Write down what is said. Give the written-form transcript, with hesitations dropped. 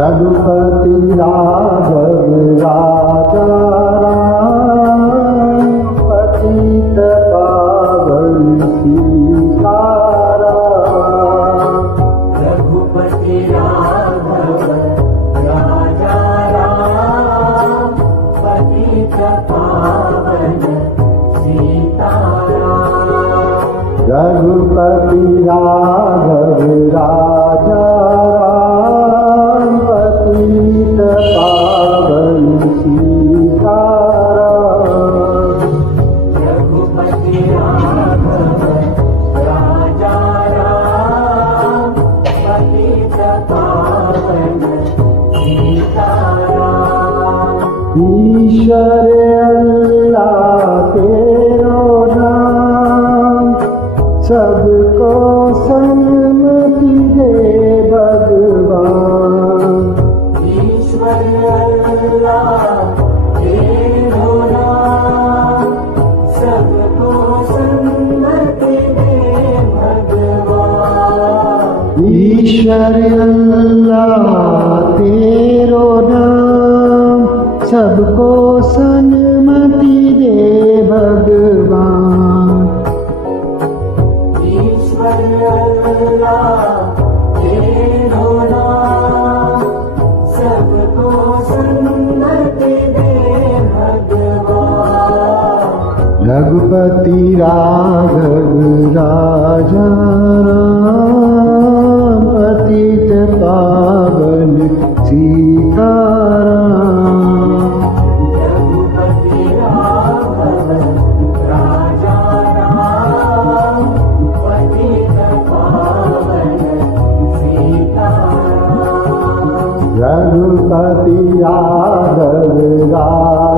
रघुपति राघव राजा राम, पतित पावन सीताराम। रघुपति राघव राजा राम, पतित पावन सीताराम। रघुपति राघव राजा राम, पतित पावन सीताराम। रघुपति राघव राजा राम, पतित पावन सीताराम। ईश्वर अल्लाह तेरो नाम, सबको सन्मति दे भगवान। ईश्वर अल्लाह तेरो नाम, सबको सन्मति दे भगवान। ईश्वर अल्लाह तेरो नाम, सबको सन्मति दे भगवान। ईश्वर अल्लाह तेरो नाम, सबको सन्मति दे भगवान। रघुपति राघव राजा राम, पतित पावन सीताराम। रघुपति राघव राजा राम, पतित पावन सीताराम। रघुपति राघव राजा